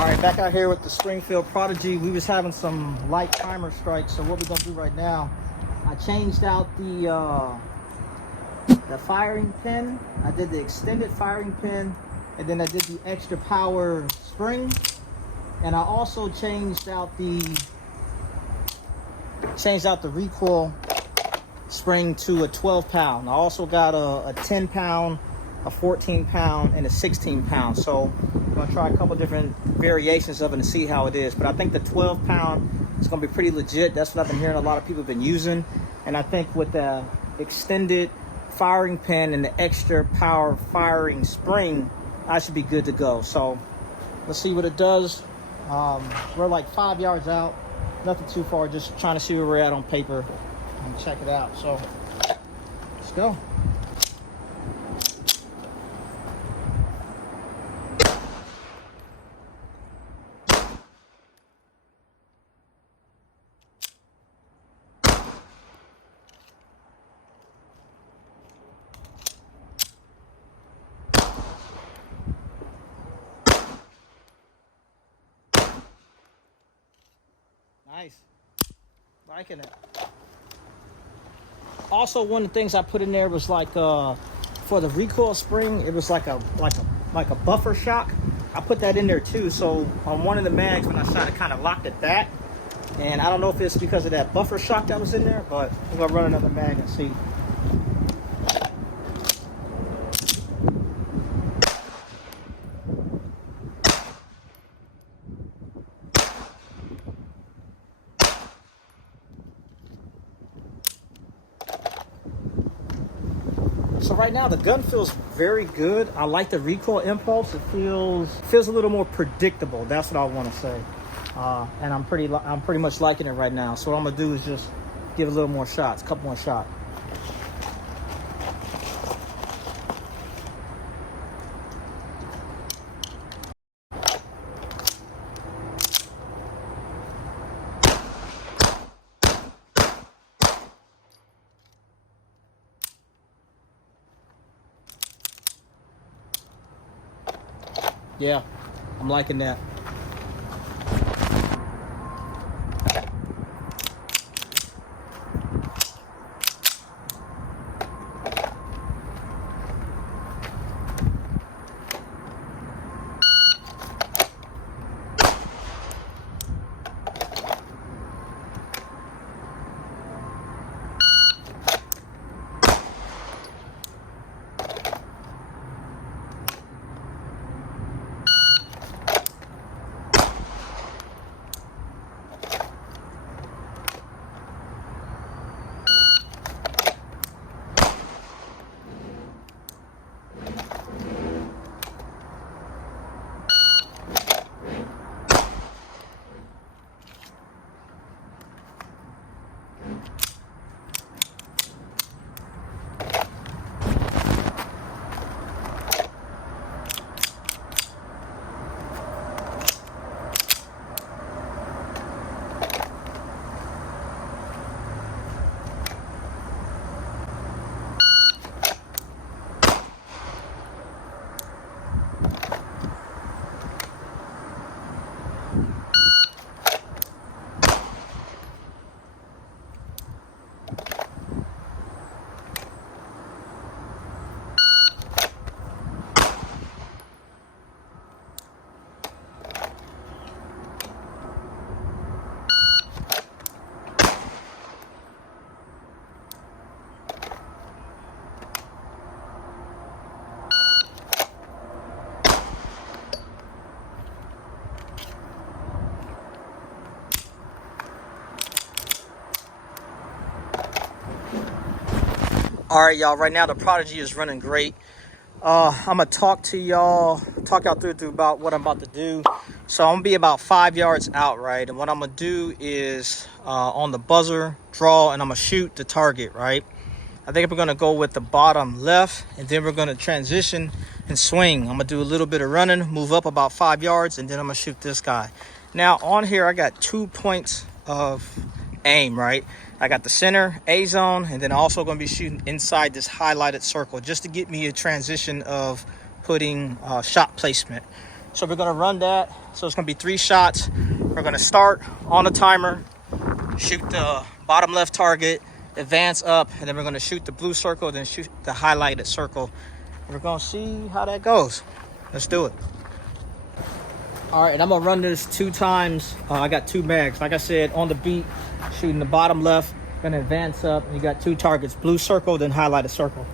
All right, back out here with the Springfield Prodigy. We was having some light timer strikes, so what we're gonna do right now, I changed out the firing pin. I did the extended firing pin, and then I did the extra power spring, and I also changed out the recoil spring to a 12-pound. I also got a 10-pound, a 14-pound, and a 16-pound. So I'm gonna try a couple different variations of it and see how it is. But I think the 12-pound is gonna be pretty legit. That's what I've been hearing a lot of people have been using. And I think with the extended firing pin and the extra power firing spring, I should be good to go. So let's see what it does. We're like 5 yards out, nothing too far, just trying to see where we're at on paper and check it out. So let's go. Nice, liking it. Also, one of the things I put in there was like for the recoil spring, it was like a buffer shock. I put that in there too. So on one of the mags when I shot it, kind of locked at that. And I don't know if it's because of that buffer shock that was in there, but I'm gonna run another mag and see. So right now the gun feels very good. I like the recoil impulse. It feels a little more predictable. That's what I want to say. And I'm pretty much liking it right now. So what I'm gonna do is just give it a little more shots, a couple more shots. Yeah, I'm liking that. All right, y'all, right now the Prodigy is running great. I'm gonna talk y'all through about what I'm about to do. So I'm gonna be about 5 yards out, right? And what I'm gonna do is on the buzzer, draw, and I'm gonna shoot the target, right? I think we're gonna go with the bottom left, and then we're gonna transition and swing. I'm gonna do a little bit of running, move up about 5 yards, and then I'm gonna shoot this guy. Now on here, I got 2 points of aim, right? I got the center A zone, and then also going to be shooting inside this highlighted circle just to get me a transition of putting shot placement. So we're gonna run that. So it's gonna be 3 shots. We're gonna start on the timer, shoot the bottom left target, advance up, and then we're gonna shoot the blue circle, then shoot the highlighted circle. We're gonna see how that goes. Let's do it. All right, and I'm gonna run this 2 times. I got 2 mags. Like I said, on the beat, shooting the bottom left, gonna advance up, and you got 2 targets, blue circle, then highlighted circle.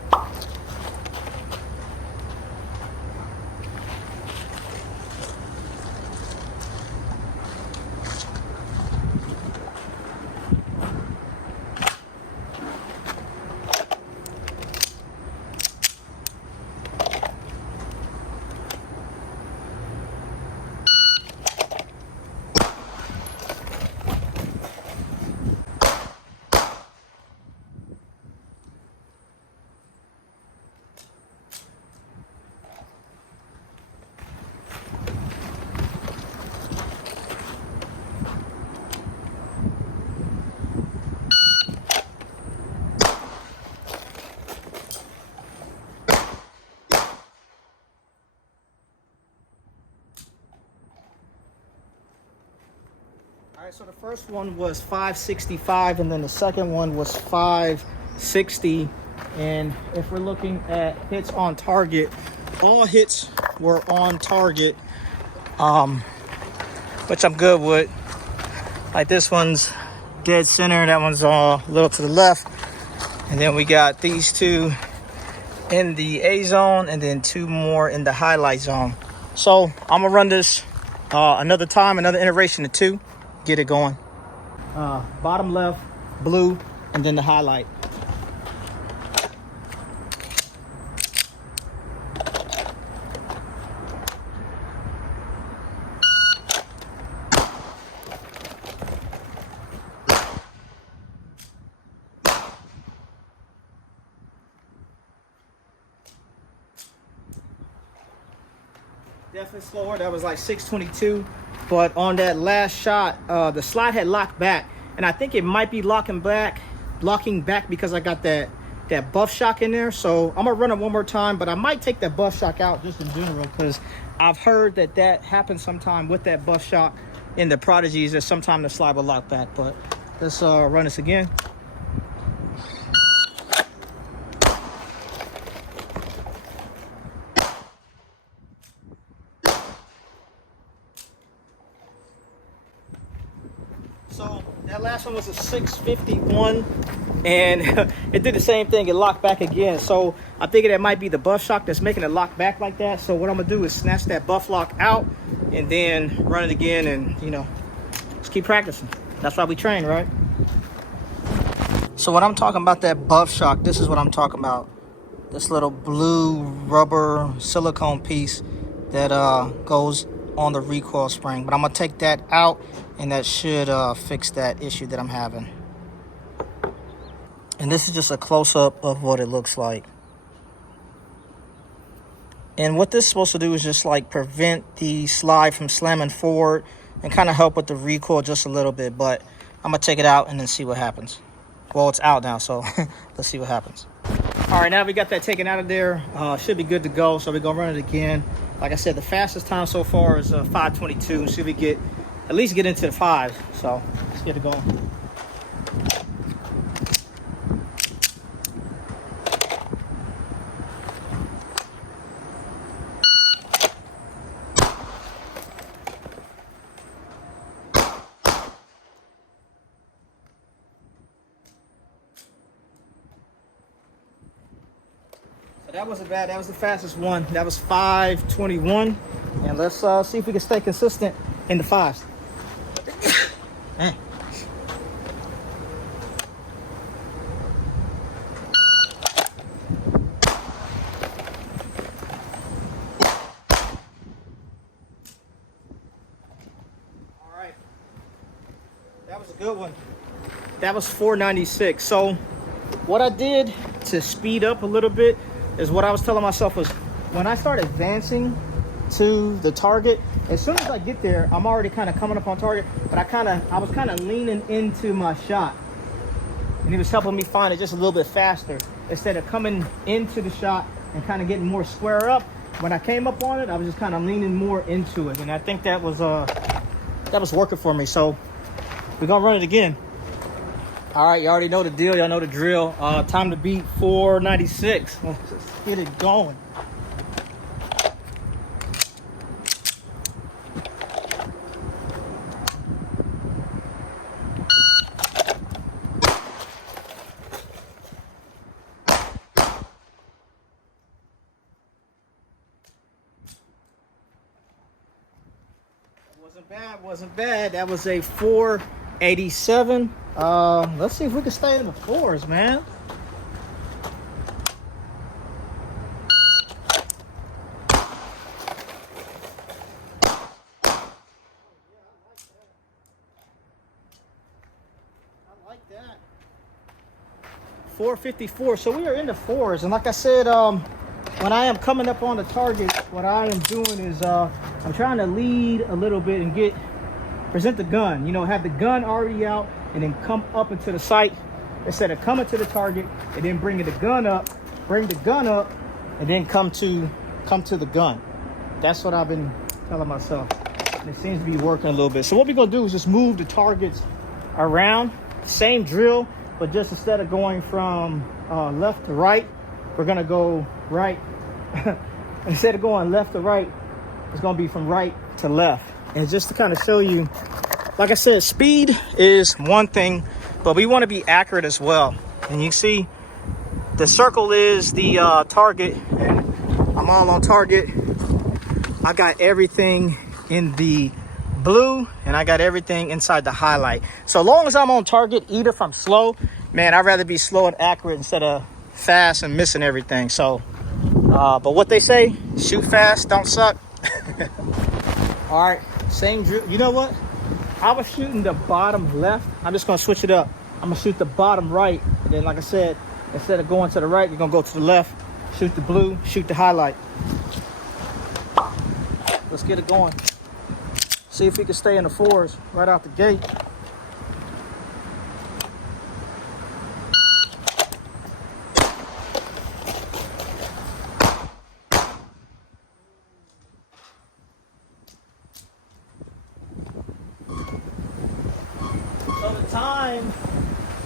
All right, so the first one was 565, and then the second one was 560. And if we're looking at hits on target, all hits were on target, which I'm good with. Like this one's dead center, that one's a little to the left. And then we got these 2 in the A zone, and then 2 more in the highlight zone. So I'm gonna run this another time, another iteration of 2. Get it going. Bottom left, blue, and then the highlight. Definitely slower. That was like 622. But on that last shot, the slide had locked back, and I think it might be locking back because I got that buff shock in there. So I'm gonna run it one more time, but I might take that buff shock out just in general, because I've heard that happens sometime with that buff shock in the Prodigies, that sometimes the slide will lock back. But let's run this again. So that last one was a 651, and it did the same thing. It locked back again. So I'm thinking that might be the buff shock that's making it lock back like that. So what I'm gonna do is snatch that buff lock out and then run it again, and just keep practicing. That's why we train, right? So when I'm talking about that buff shock, this is what I'm talking about. This little blue rubber silicone piece that goes on the recoil spring. But I'm gonna take that out, and that should fix that issue that I'm having. And this is just a close-up of what it looks like. And what this is supposed to do is just like prevent the slide from slamming forward and kind of help with the recoil just a little bit. But I'm gonna take it out and then see what happens. Well, it's out now, so let's see what happens. All right, now we got that taken out of there. Should be good to go. So we're gonna run it again. Like I said, the fastest time so far is 5:22. See if we get at least get into the 5s. So let's get it going. So that wasn't bad. That was the fastest one. That was 5:21. And let's see if we can stay consistent in the 5s. Man. All right. That was a good one. That was 496. So what I did to speed up a little bit is what I was telling myself was when I start advancing to the target, as soon as I get there, I'm already kind of coming up on target, but I was kind of leaning into my shot, and it was helping me find it just a little bit faster. Instead of coming into the shot and kind of getting more square up, when I came up on it, I was just kind of leaning more into it, and I think that was working for me. So we're gonna run it again. All right, you already know the deal. Y'all know the drill. Time to beat 496. Let's just get it going. Wasn't bad. That was a 487. Let's see if we can stay in the fours, man. I like that. 454. So we are in the fours, and like I said, when I am coming up on the target, what I am doing is I'm trying to lead a little bit and present the gun. You know, have the gun already out and then come up into the sight instead of coming to the target and then bring the gun up, and then come to the gun. That's what I've been telling myself. And it seems to be working a little bit. So what we're gonna do is just move the targets around. Same drill, but just instead of going from left to right, we're gonna go right. Instead of going left to right, it's gonna be from right to left. And just to kind of show you, like I said, speed is one thing, but we want to be accurate as well. And you see the circle is the target, and I'm all on target. I got everything in the blue, and I got everything inside the highlight. So long as I'm on target, even if I'm slow, man, I'd rather be slow and accurate instead of fast and missing everything. So but what they say, shoot fast, don't suck. All right, same drill. You know what? I was shooting the bottom left. I'm just gonna switch it up. I'm gonna shoot the bottom right, and then, like I said, instead of going to the right, you're gonna go to the left, shoot the blue, shoot the highlight. Let's get it going. See if we can stay in the fours right out the gate. Time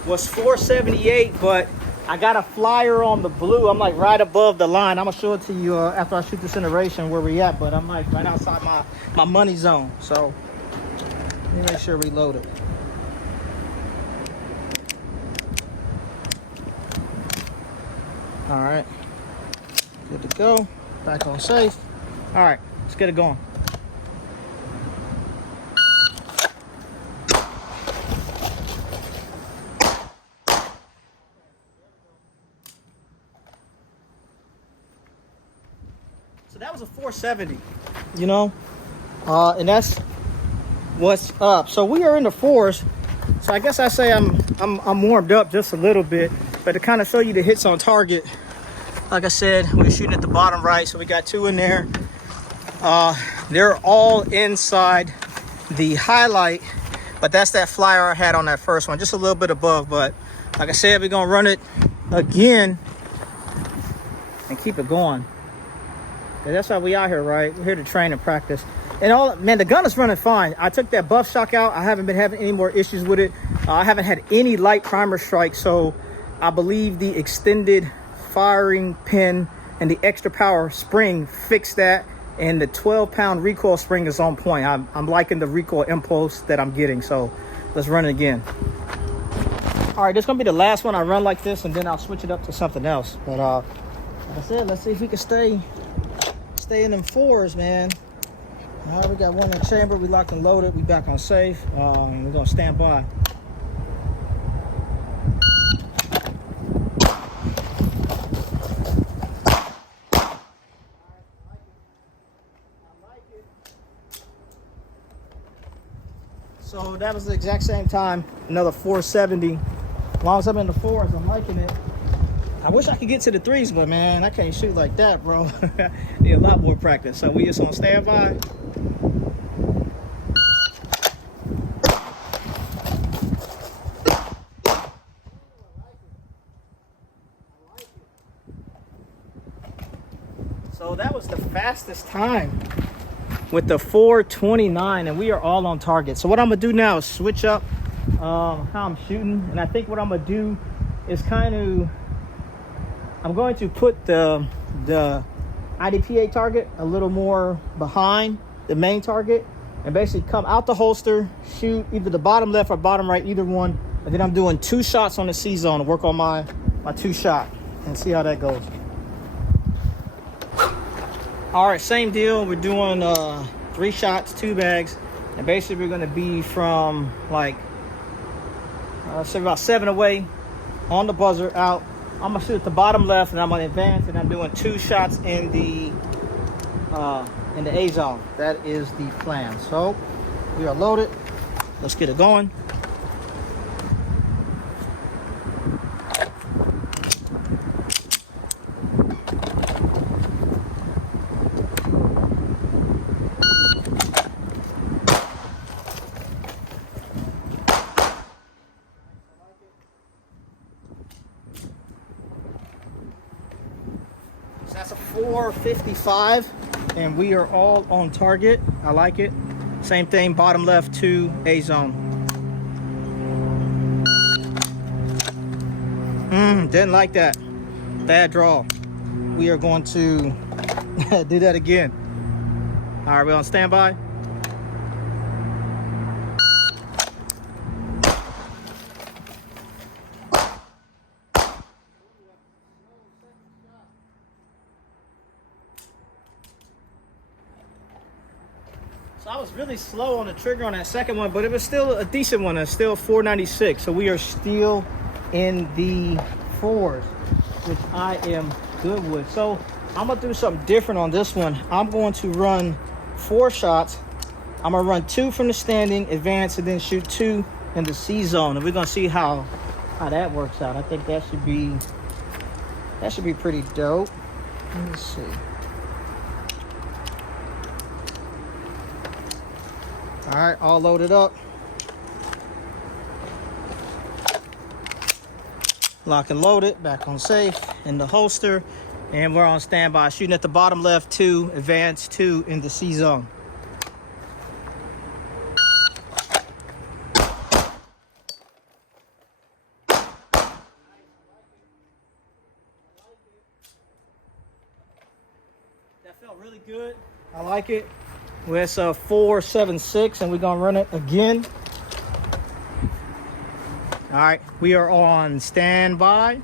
was 478, but I got a flyer on the blue. I'm like right above the line. I'm gonna show it to you after I shoot this iteration where we at, but I'm like right outside my money zone. So let me make sure we load it. All right, good to go. Back on safe. All right, let's get it going. That was a 470, you know, and that's what's up. So we are in the fours. So I guess I say I'm warmed up just a little bit, but to kind of show you the hits on target, like I said, we're shooting at the bottom right. So we got two in there. They're all inside the highlight, but that's that flyer I had on that first one, just a little bit above. But like I said, we're gonna run it again and keep it going. That's why we out here, right? We're here to train and practice. And all, man, the gun is running fine. I took that buff shock out. I haven't been having any more issues with it. I haven't had any light primer strike. So I believe the extended firing pin and the extra power spring fixed that. And the 12-pound recoil spring is on point. I'm liking the recoil impulse that I'm getting. So let's run it again. All right, this is gonna be the last one I run like this, and then I'll switch it up to something else. But like I said, let's see if we can stay in them fours, man. All right, we got one in the chamber. We locked and loaded. We back on safe. We're gonna stand by. So that was the exact same time. Another 470. As long as I'm in the fours, I'm liking it. I wish I could get to the threes, but man, I can't shoot like that, bro. Need a lot more practice. So we just on standby. So that was was the fastest time with the 4:29, and we are all on target. So what I'm gonna do now is switch up how I'm shooting, and I think what I'm gonna do is I'm going to put the IDPA target a little more behind the main target, and basically come out the holster, shoot either the bottom left or bottom right, either one, and then I'm doing 2 shots on the C-zone to work on my 2 shot and see how that goes. All right, same deal. We're doing 3 shots, 2 bags, and basically we're going to be from like say about 7 away on the buzzer out. I'm gonna shoot at the bottom left, and I'm gonna advance, and I'm doing 2 shots in the A zone. That is the plan. So we are loaded. Let's get it going. So that's a 455, and we are all on target. I like it. Same thing, bottom left to A zone. Didn't like that. Bad draw. We are going to do that again. All right, we're on standby. So I was really slow on the trigger on that second one, but it was still a decent one. It's still 496. So we are still in the 4s, which I am good with. So I'm gonna do something different on this one. I'm going to run 4 shots. I'm gonna run 2 from the standing, advance, and then shoot 2 in the C zone. And we're gonna see how that works out. I think that should be pretty dope. Let me see. All right, all loaded up. Lock and loaded, back on safe, in the holster, and we're on standby. Shooting at the bottom left, 2, advance, 2 in the C zone. That felt really good. I like it. Well, it's a 476, and we're gonna run it again. All right, we are on standby.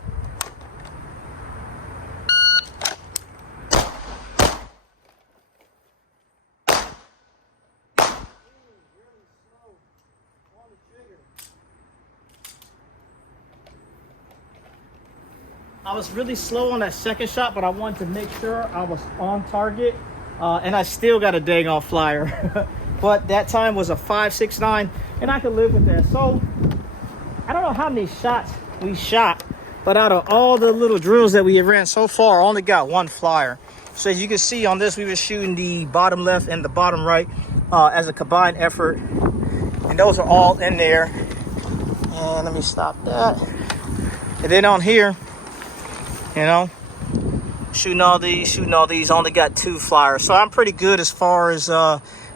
I was really slow on that second shot, but I wanted to make sure I was on target. And I still got a dang off flyer. But that time was a 5.69, and I could live with that. So I don't know how many shots we shot, but out of all the little drills that we have ran so far, I only got 1 flyer. So as you can see on this, we were shooting the bottom left and the bottom right as a combined effort, and those are all in there. And let me stop that. And then on here, you know, shooting all these, only got 2 flyers. So I'm pretty good as far as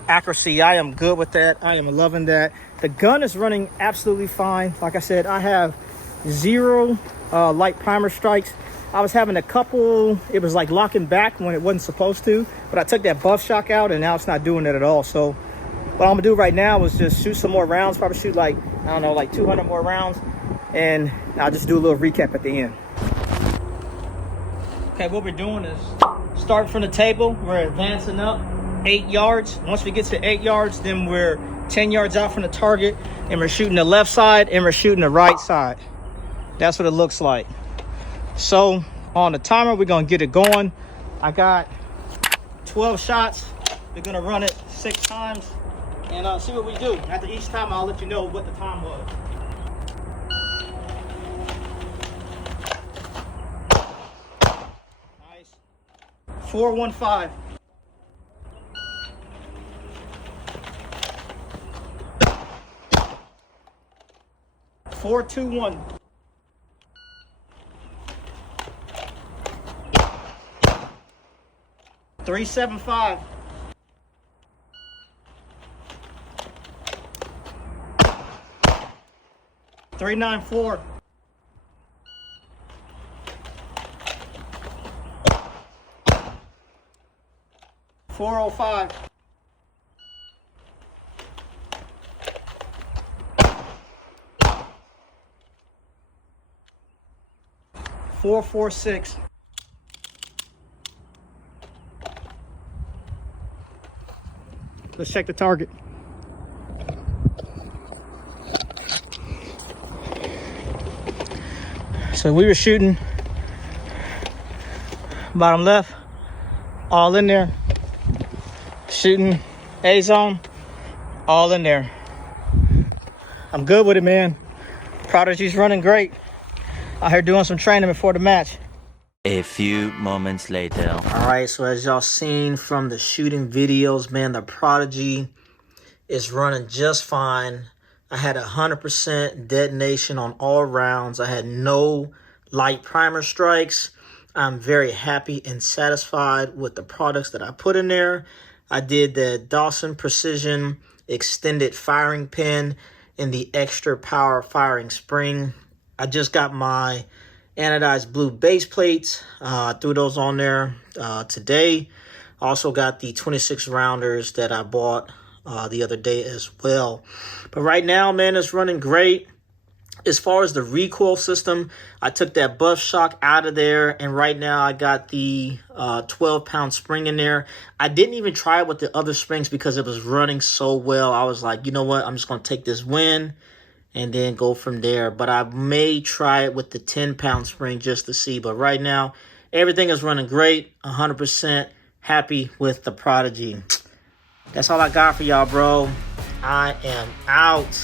accuracy. I am good with that. I am loving that. The gun is running absolutely fine. Like I said, I have 0 light primer strikes. I was having a couple, it was like locking back when it wasn't supposed to, but I took that buff shock out, and now it's not doing that at all. So what I'm gonna do right now is just shoot some more rounds, probably shoot like, I don't know, like 200 more rounds, and I'll just do a little recap at the end. Okay, what we're doing is start from the table. We're advancing up 8 yards. Once we get to 8 yards, then we're 10 yards out from the target, and we're shooting the left side and we're shooting the right side. That's what it looks like. So on the timer, we're gonna get it going. I got 12 shots. We're gonna run it 6 times and see what we do. After each time, I'll let you know what the time was. Nice. 415. 421. 3-1. 375. $394. $405. $446. Let's check the target. So we were shooting bottom left, all in there. Shooting A zone, all in there. I'm good with it, man. Prodigy's running great. Out here doing some training before the match. A few moments later. All right, so as y'all seen from the shooting videos, man, the Prodigy is running just fine. I had 100% detonation on all rounds. I had no light primer strikes. I'm very happy and satisfied with the products that I put in there. I did the Dawson Precision extended firing pin in the extra power firing spring. I just got my anodized blue base plates. I threw those on there today. Also got the 26 rounders that I bought the other day as well. But right now, man, it's running great. As far as the recoil system, I took that buff shock out of there, and right now I got the 12-pound spring in there. I didn't even try it with the other springs because it was running so well. I was like, you know what, I'm just going to take this win and then go from there. But I may try it with the 10-pound spring just to see. But right now, everything is running great. 100% happy with the Prodigy. That's all I got for y'all, bro. I am out.